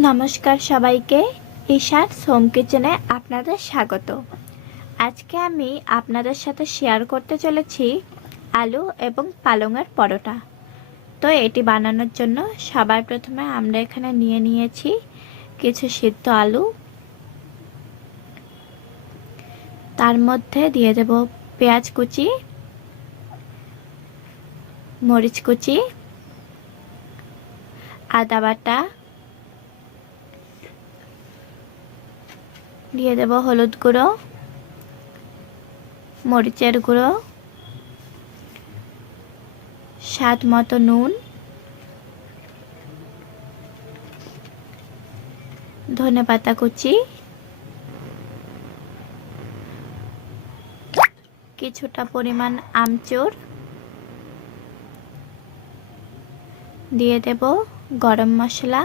নমস্কার সবাইকে, ঈশার হোম কিচেনে আপনাদের স্বাগত। আজকে আমি আপনাদের সাথে শেয়ার করতে চলেছি আলু এবং পালংয়ের পরোটা। তো এটি বানানোর জন্য সবার প্রথমে আমরা এখানে নিয়ে নিয়েছি কিছু সিদ্ধ আলু। তার মধ্যে দিয়ে দেব পেঁয়াজ কুচি, মরিচ কুচি, আদা বাটা, দিয়ে দেব হলুদ গুঁড়ো, মরিচের গুঁড়ো, স্বাদ মতো নুন, ধনেপাতা কুচি, কিছুটা পরিমাণ আমচুর, দিয়ে দেব গরম মশলা,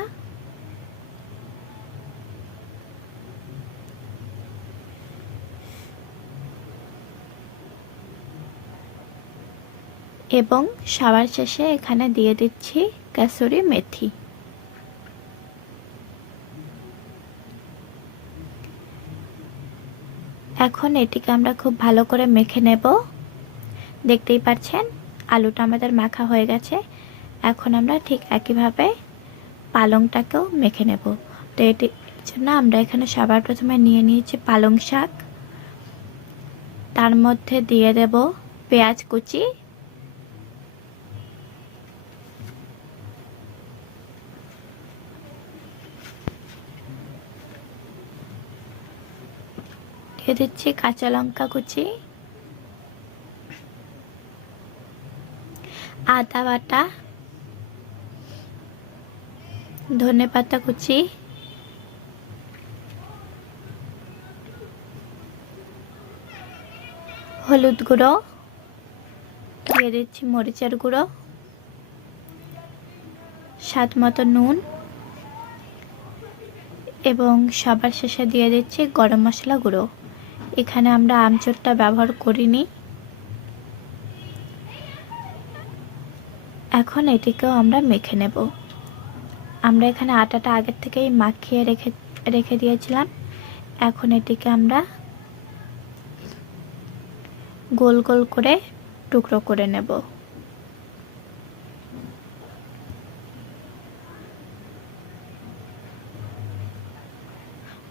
এবং সবার শেষে এখানে দিয়ে দিচ্ছি কাসুরি মেথি। এখন এটিকে আমরা খুব ভালো করে মেখে নেব। দেখতেই পাচ্ছেন আলুটা আমাদের মাখা হয়ে গেছে। এখন আমরা ঠিক একইভাবে পালংটাকেও মেখে নেব। তো এটির জন্য আমরা এখানে সবার প্রথমে নিয়ে নিয়েছি পালং শাক, তার মধ্যে দিয়ে দেব পেঁয়াজ কুচি, দিয়ে দিচ্ছি কাঁচা লঙ্কা কুচি, আদা বাটা, ধনেপাতা কুচি, হলুদ গুঁড়ো, দিয়ে দিচ্ছি মরিচের গুঁড়ো, স্বাদ মতো নুন, এবং সবার শেষে দিয়ে দিচ্ছি গরম মশলা গুঁড়ো। এখানে আমরা আমচুরটা ব্যবহার করিনি। এখন এটিকেও আমরা মেখে নেব। আমরা এখানে আটাটা আগের থেকেই মাখিয়ে রেখে দিয়েছিলাম। এখন এটিকে আমরা গোল গোল করে টুকরো করে নেব।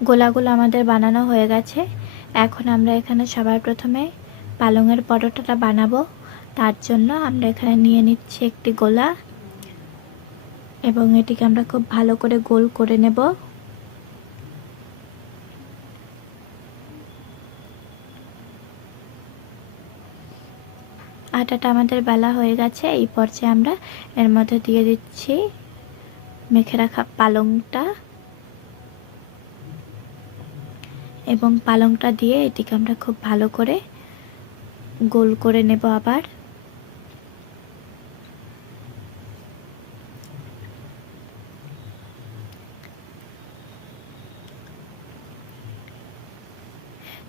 গোলাগুলো আমাদের বানানো হয়ে গেছে। এখন আমরা এখানে সবার প্রথমে পালংয়ের পরোটাটা বানাবো। তার জন্য আমরা এখানে নিয়ে নিচ্ছি একটি গোলা, এবং এটিকে আমরা খুব ভালো করে গোল করে নেব। আটাটা আমাদের বেলা হয়ে গেছে। এই পর্যায়ে আমরা এর মধ্যে দিয়ে দিচ্ছি মেখে রাখা পালংটা, এবং পালংটা দিয়ে এটিকে আমরা খুব ভালো করে গোল করে নেব। আবার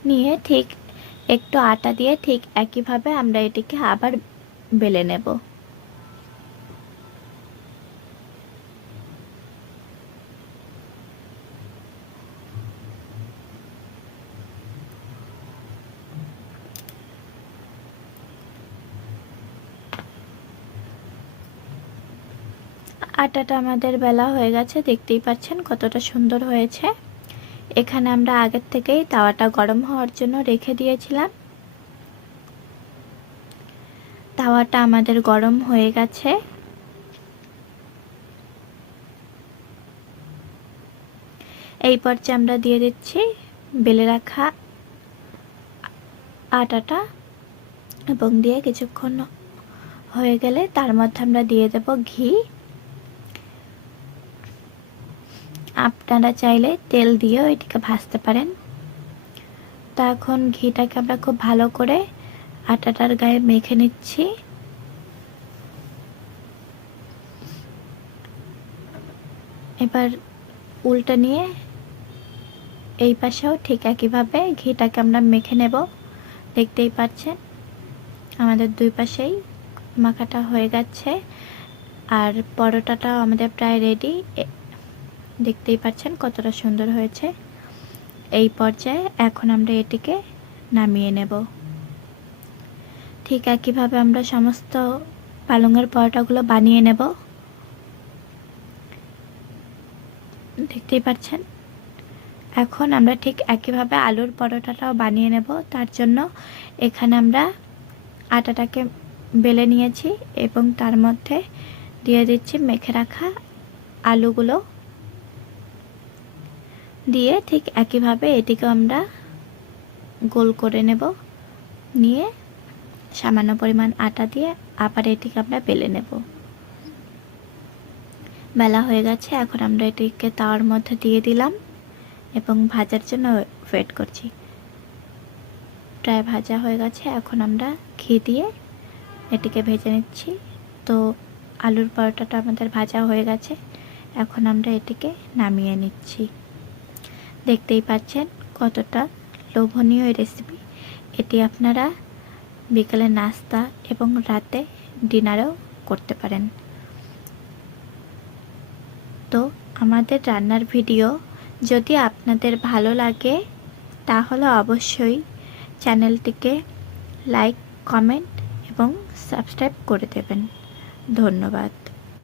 নিয়ে ঠিক একটু আটা দিয়ে ঠিক একইভাবে আমরা এটিকে আবার বেলে নেব। আটাটা আমাদের বেলা হয়ে গেছে, দেখতেই পাচ্ছেন কতটা সুন্দর হয়েছে। এখানে আমরা আগের থেকেই তাওয়াটা গরম হওয়ার জন্য রেখে দিয়েছিলাম। তাওয়াটা আমাদের গরম হয়ে গেছে। এই পর্যায়ে আমরা দিয়ে দিচ্ছি বেলে রাখা আটাটা, এবং দিয়ে কিছুক্ষণ হয়ে গেলে তার মধ্যে আমরা দিয়ে দেব ঘি। আপনারা চাইলে তেল দিয়েও এটিকে ভাজতে পারেন। তো এখন ঘিটাকে আমরা খুব ভালো করে আটাটার গায়ে মেখে নিচ্ছি। এবার উল্টে নিয়ে এই পাশেও ঠিক একইভাবে ঘিটাকে আমরা মেখে নেব। দেখতেই পাচ্ছেন আমাদের দুই পাশেই মাখাটা হয়ে গেছে, আর পরোটাটাও আমাদের প্রায় রেডি। দেখতেই পাচ্ছেন কতটা সুন্দর হয়েছে। এই পর্যায়ে এখন আমরা এটিকে নামিয়ে নেব। ঠিক একইভাবে আমরা সমস্ত পালঙের পরোটাগুলো বানিয়ে নেব। দেখতেই পাচ্ছেন। এখন আমরা ঠিক একইভাবে আলুর পরোটাটাও বানিয়ে নেব। তার জন্য এখানে আমরা আটাটাকে বেলে নিয়েছি এবং তার মধ্যে দিয়ে দিচ্ছি মেখে রাখা আলুগুলো, দিয়ে ঠিক একইভাবে এটিকে আমরা গোল করে নেব। নিয়ে সামান্য পরিমাণ আটা দিয়ে আবার এটিকে আমরা বেলে নেব। বেলা হয়ে গেছে, এখন আমরা এটিকে তাওয়ার মধ্যে দিয়ে দিলাম এবং ভাজার জন্য ওয়েট করছি। প্রায় ভাজা হয়ে গেছে, এখন আমরা ঘি দিয়ে এটিকে ভেজে নিচ্ছি। তো আলুর পরোটাটা আমাদের ভাজা হয়ে গেছে, এখন আমরা এটিকে নামিয়ে নিচ্ছি। দেখতেই পাচ্ছেন কতটা লোভনীয় এই রেসিপি। এটি আপনারা বিকেলে নাস্তা এবং রাতে ডিনারেও করতে পারেন। তো আমাদের রান্নার ভিডিও যদি আপনাদের ভালো লাগে তাহলে অবশ্যই চ্যানেলটিকে লাইক, কমেন্ট এবং সাবস্ক্রাইব করে দেবেন। ধন্যবাদ।